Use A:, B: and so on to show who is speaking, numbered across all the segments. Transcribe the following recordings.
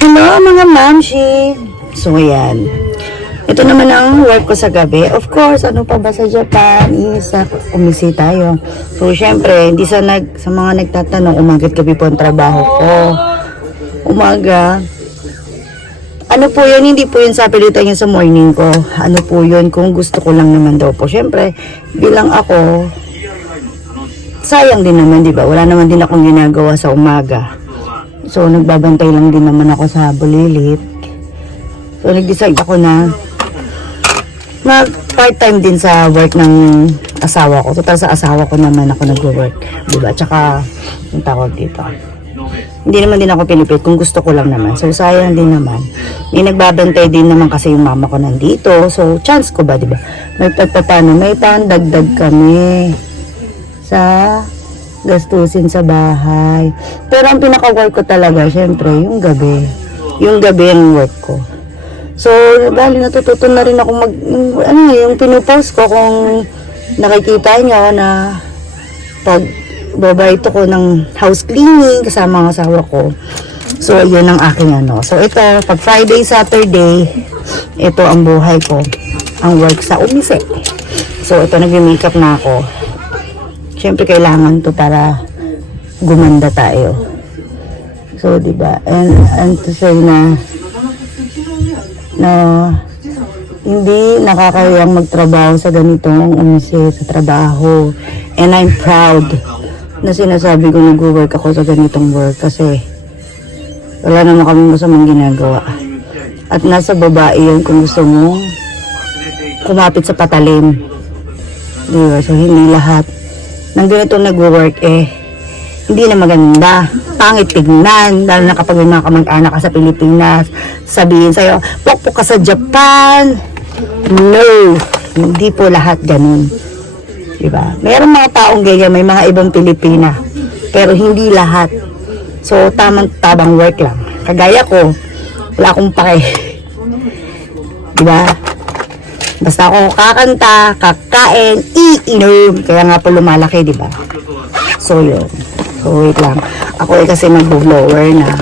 A: Hello mga mamshi! So ayan. Ito naman ang work ko sa gabi. Of course, ano pa ba sa Japan is uh, umisi tayo. So syempre, hindi sa, nag, sa mga nagtatanong, umagat gabi po ang trabaho ko. Umaga. Ano po yun? Hindi po yun sa pilitan yun sa morning ko. Ano po yun? Kung gusto ko lang naman daw po. Syempre, bilang ako, sayang din naman, di ba? Wala naman din akong ginagawa sa umaga. So, nagbabantay lang din naman ako sa bulilit. So, nag-decide ako na mag part-time din sa work ng asawa ko. Total sa asawa ko naman ako nag-work. Diba? Tsaka, yung tawag dito. Hindi naman din ako pinipit kung gusto ko lang naman. So, sayang din naman. May nagbabantay din naman kasi yung mama ko nandito. So, chance ko ba, diba? May pagpapano, may pandagdag kami sa gastusin sa bahay. Pero ang pinaka-work ko talaga, syempre, yung gabi. Yung gabi ang work ko. So, bali natututo na rin ako mag, yung, ano eh, yung pinupost ko kung nakikita niyo na pag babayto ko ng house cleaning kasama ang asawa ko. So, yun ang aking ano. So, ito, pag Friday, Saturday, ito ang buhay ko. Ang work sa umise. So, ito, nag-makeup na ako. Siyempre, kailangan to para gumanda tayo. So, di ba? And, and to say na na hindi nakakayang magtrabaho sa ganitong umise sa trabaho. And I'm proud na sinasabi ko nag-work ako sa ganitong work kasi wala naman kami masamang ginagawa. At nasa babae yun kung gusto mo kumapit sa patalim. Di ba? So, hindi lahat ng ganito nag-work eh, hindi na maganda. Pangit tignan. Lalo na kapag may mga kamag-anak ka sa Pilipinas, sabihin sa'yo, pokpok ka sa Japan. No. Hindi po lahat ganun. Diba? Meron mga taong ganyan, may mga ibang Pilipina. Pero hindi lahat. So, tamang-tabang work lang. Kagaya ko, wala akong pake. Diba? Basta ako kakanta, kakain, iinom. Kaya nga po lumalaki, di ba? So, yun. So, wait lang. Ako eh kasi mag-blower na.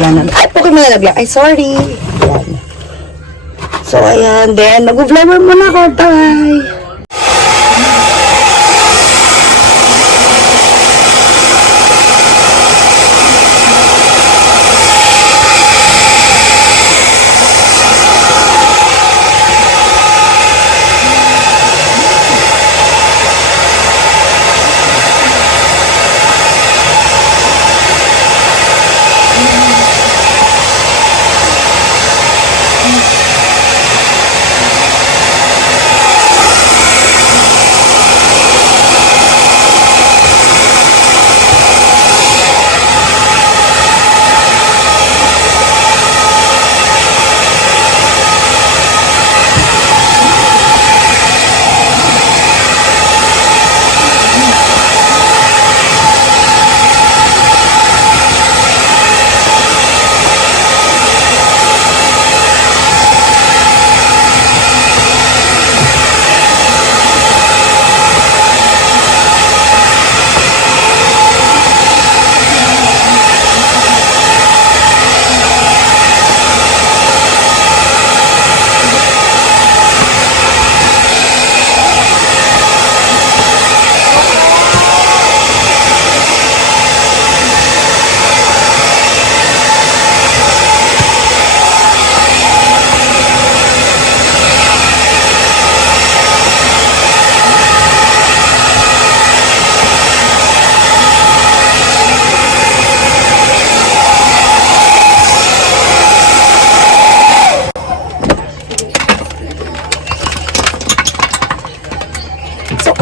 A: Yan. Ay, pukul mo nalaglag. Ay, sorry. Yan. So, ayan. Then, mag-blower muna ako. Bye!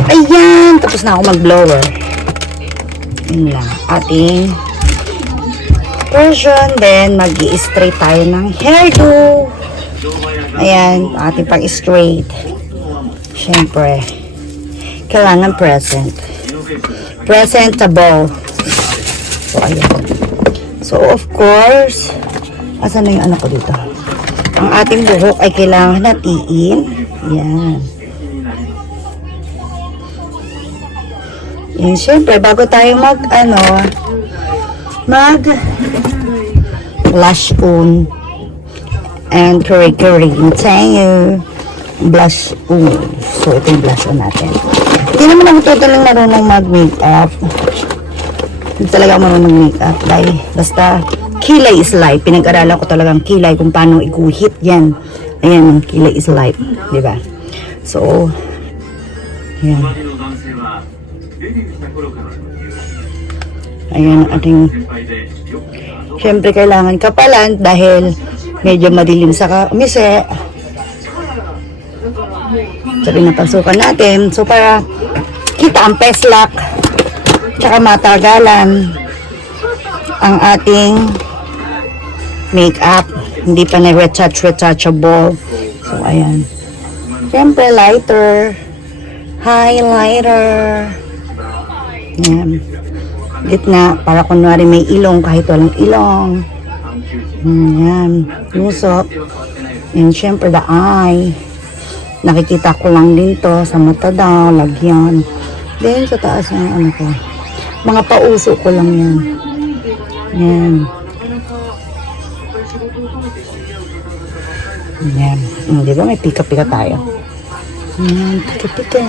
A: Ayan. Tapos na ako mag-blower. Yun lang. Ating version. Then, mag straight tayo ng hairdo. Ayan. Ating pang-straight. Siyempre. Kailangan present. Presentable. So, ayan. So, of course, asan na yung anak ko dito? Ang ating buhok ay kailangan natiin. Ayan. Yan, syempre, bago tayo mag, ano, mag Lash on. And curry curry. Tayo. Blush on. So, ito yung blush on natin. Hindi naman ako totally marunong mag-makeup. Hindi talaga ako marunong makeup. Dahil basta kilay is life. Pinag-aralan ko talagang kilay kung paano iguhit yan. Ayan, kilay is life. Ba? So, yan. Ayan ang ating... Siyempre kailangan kapalan dahil medyo madilim sa ka umise. So pinapasukan natin. So para kita ang peslak tsaka matagalan ang ating makeup. Hindi pa na retouch retouchable. So ayan. Siyempre lighter. Highlighter. Ayan. Gitna, para kunwari may ilong kahit walang ilong. Hmm, yan. Nusok. And syempre, the eye. Nakikita ko lang din to sa mata daw, lagyan. Then, sa taas ng ano ko. Mga pauso ko lang yan. Yan. Yan. Hmm, di ba may pika-pika tayo? Yan, pika-pika.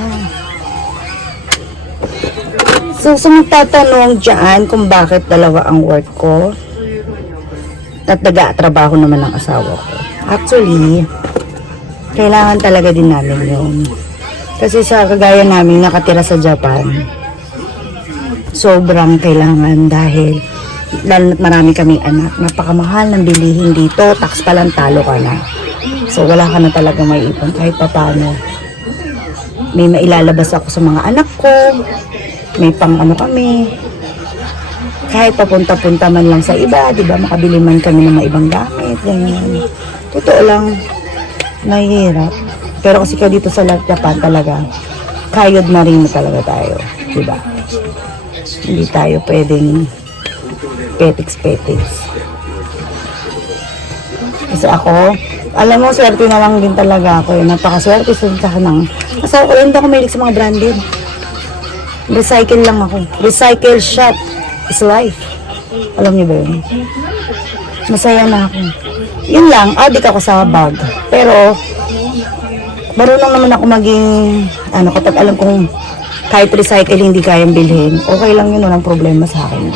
A: So, sa magtatanong dyan kung bakit dalawa ang work ko, at nag-trabaho naman ang asawa ko. Actually, kailangan talaga din namin yun. Kasi sa kagaya namin nakatira sa Japan, sobrang kailangan dahil lalo marami kaming anak, napakamahal ng bilihin dito, tax pa lang talo ka na. So wala ka na talaga may ipon kahit papano. May mailalabas ako sa mga anak ko, may pang ano kami, kahit papunta-punta man lang sa iba, di ba, makabili man kami ng mga ibang gamit, ganyan. Totoo lang, nahihirap. Pero kasi ka dito sa Japan talaga, kayod na rin talaga tayo, di ba? Hindi tayo pwedeng petiks-petiks. Kasi ako, alam mo, swerte na lang din talaga ako. Eh. Napakaswerte sa ng asawa ko. Hindi ako mahilig sa mga branded. Recycle lang ako. Recycle shop is life. Alam niyo ba yun? Masaya na ako. Yun lang, adik ako sa bag. Pero, marunong naman ako maging, ano, kapag alam kong kahit recycle hindi kayang bilhin, okay lang yun, walang problema sa akin.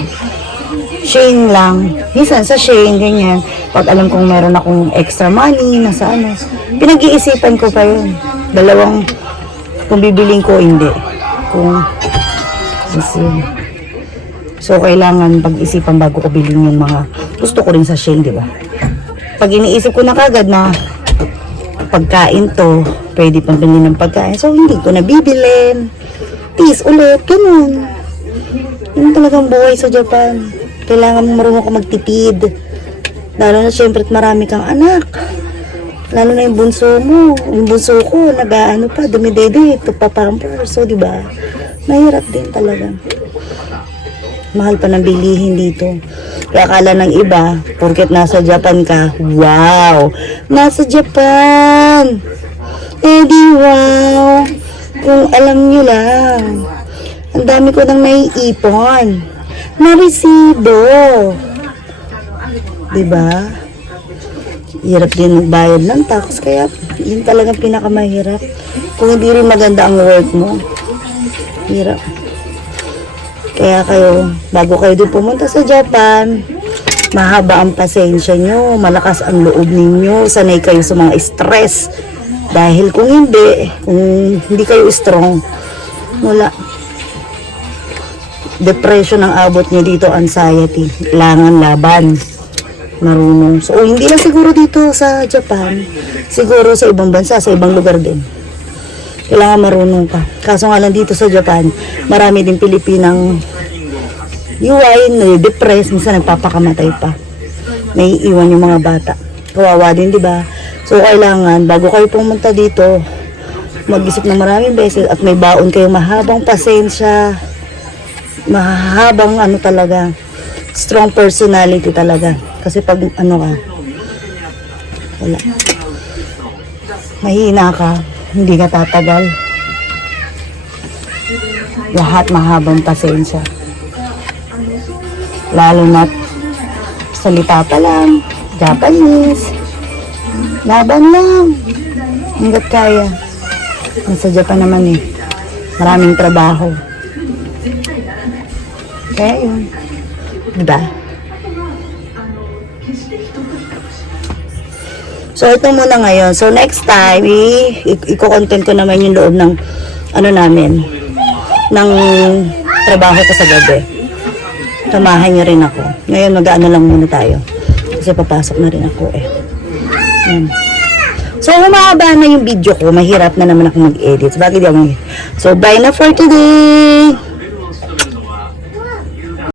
A: Shane lang. Minsan sa Shane, ganyan. Pag alam kong meron akong extra money, nasa ano, pinag-iisipan ko pa yun. Dalawang, kung bibiling ko, hindi. Kung, kasi, So, kailangan pag-isipan bago ko bilhin yung mga gusto ko rin sa Shane, di ba? Pag iniisip ko na kagad na pagkain to, pwede pang bilhin ng pagkain. So, hindi ko nabibilin. Peace ulit, ganun. Yun talagang buhay sa Japan. Kailangan mo marunong ka magtipid. Lalo na syempre at marami kang anak. Lalo na yung bunso mo. Yung bunso ko, nag-ano pa, dumidede, papampers. So, di ba? Mahirap din talaga mahal pa ng bilihin dito. Kaya akala ng iba, porket nasa Japan ka, wow! Nasa Japan! Eh di wow! Kung alam nyo lang, ang dami ko nang naiipon. Na resibo. Diba? Hirap din magbayad ng tax, kaya yun talagang pinakamahirap. Kung hindi rin maganda ang work mo, hirap. Kaya kayo, bago kayo din pumunta sa Japan, mahaba ang pasensya nyo, malakas ang loob ninyo, sanay kayo sa mga stress. Dahil kung hindi, kung hindi kayo strong, wala. Depression ang abot nyo dito, anxiety, kailangan laban. Marunong. So, hindi lang siguro dito sa Japan, siguro sa ibang bansa, sa ibang lugar din kailangan marunong ka. Kaso nga lang dito sa Japan, marami din Pilipinang UI, na-depress, minsan nagpapakamatay pa. May iwan yung mga bata. Kawawa din, di ba? So, kailangan, bago kayo pumunta dito, mag-isip ng maraming beses at may baon kayong mahabang pasensya, mahabang ano talaga, strong personality talaga. Kasi pag ano ka, wala. Mahina ka, hindi ka tatagal. Lahat mahabang pasensya. Lalo na Salita pa lang. Japanese. Laban lang. Hanggat kaya. Nasa Japan naman eh. Maraming trabaho. Kaya yun. Diba? So, ito muna ngayon. So, next time, i- i-content ko naman yung loob ng, ano namin, ng trabaho ko sa gabi. Samahan niyo rin ako. Ngayon, mag-ano lang muna tayo. Kasi papasok na rin ako eh. Yan. So, humahaba na yung video ko. Mahirap na naman ako mag-edit. Bakit di So, bye na for today!